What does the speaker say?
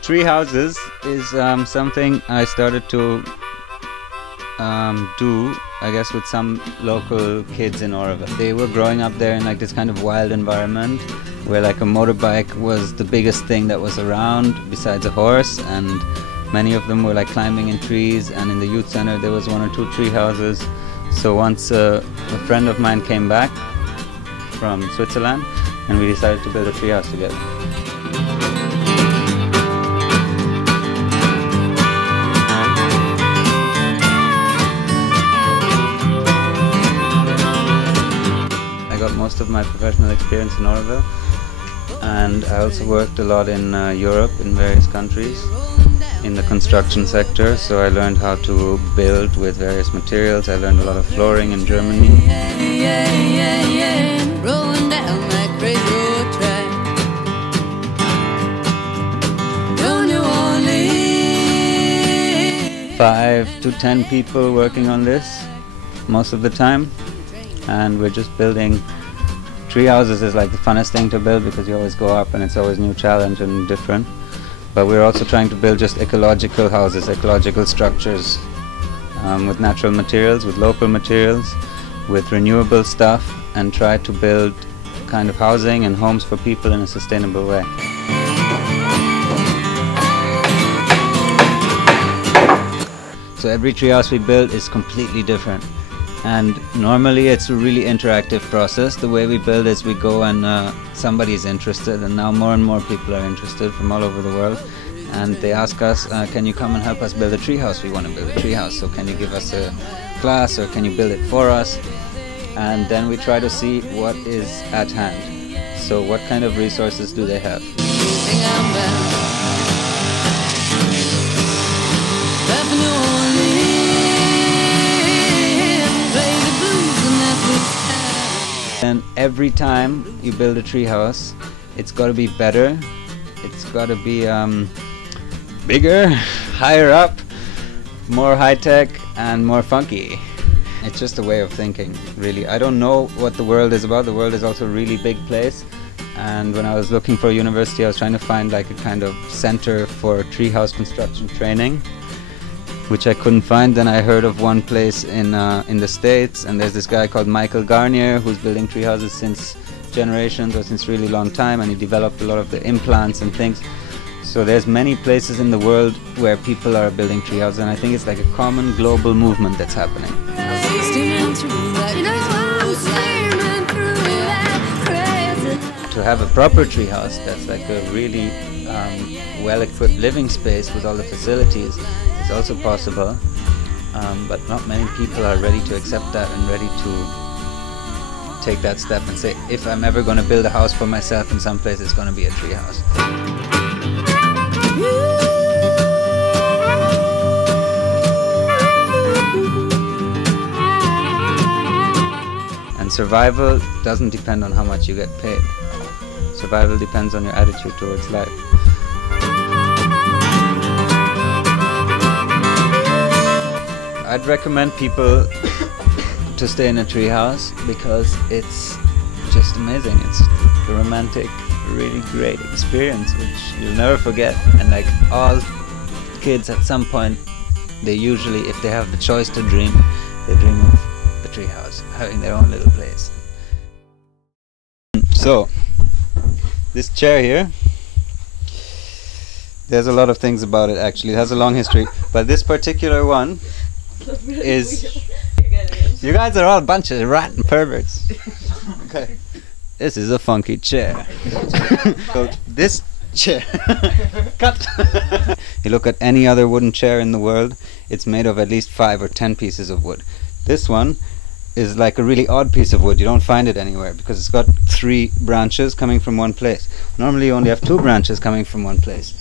Tree houses is something I started to do, I guess, with some local kids in Auroville. They were growing up there in like this kind of wild environment where like a motorbike was the biggest thing that was around besides a horse, and many of them were like climbing in trees, and in the youth center there was 1 or 2 tree houses. So once a friend of mine came back from Switzerland and we decided to build a tree house together. I got most of my professional experience in Auroville, and I also worked a lot in Europe, in various countries, in the construction sector. So I learned how to build with various materials. I learned a lot of flooring in Germany. Rolling down that crazy road track. Don't you want to 5 to 10 people working on this most of the time, and we're just building tree houses. Is like the funnest thing to build because you always go up and it's always new challenge and different. But we're also trying to build just ecological houses, ecological structures, with natural materials, with local materials, with renewable stuff, and try to build kind of housing and homes for people in a sustainable way. So every treehouse we build is completely different, and normally it's a really interactive process. The way we build is we go and somebody is interested, and now more and more people are interested from all over the world, and they ask us, can you come and help us build a treehouse? We want to build a treehouse, so can you give us a class, or can you build it for us? And then we try to see what is at hand. So what kind of resources do they have? And every time you build a treehouse, it's got to be better. It's got to be bigger, higher up, more high-tech, and more funky. It's just a way of thinking, really. I don't know what the world is about. The world is also a really big place. And when I was looking for a university, I was trying to find like a kind of center for treehouse construction training, which I couldn't find. Then I heard of one place in the States, and there's this guy called Michael Garnier who's building tree houses since generations, or since really long time, and he developed a lot of the implants and things. So there's many places in the world where people are building tree houses, and I think it's like a common global movement that's happening. To have a proper tree house that's like a really well-equipped living space with all the facilities is also possible, but not many people are ready to accept that and ready to take that step and say, if I'm ever going to build a house for myself in some place, it's going to be a tree house. And survival doesn't depend on how much you get paid. Survival depends on your attitude towards life. I'd recommend people to stay in a tree house because it's just amazing. It's a romantic, really great experience which you'll never forget. And like all kids at some point, they usually, if they have the choice to dream, they dream of the tree house, having their own little place. So this chair here, there's a lot of things about it actually. It has a long history, but this particular one is... You guys are all a bunch of rotten perverts. Okay. This is a funky chair. So this chair... Cut! You look at any other wooden chair in the world, it's made of at least 5 or 10 pieces of wood. This one is like a really odd piece of wood. You don't find it anywhere because it's got 3 branches coming from one place. Normally you only have 2 branches coming from one place.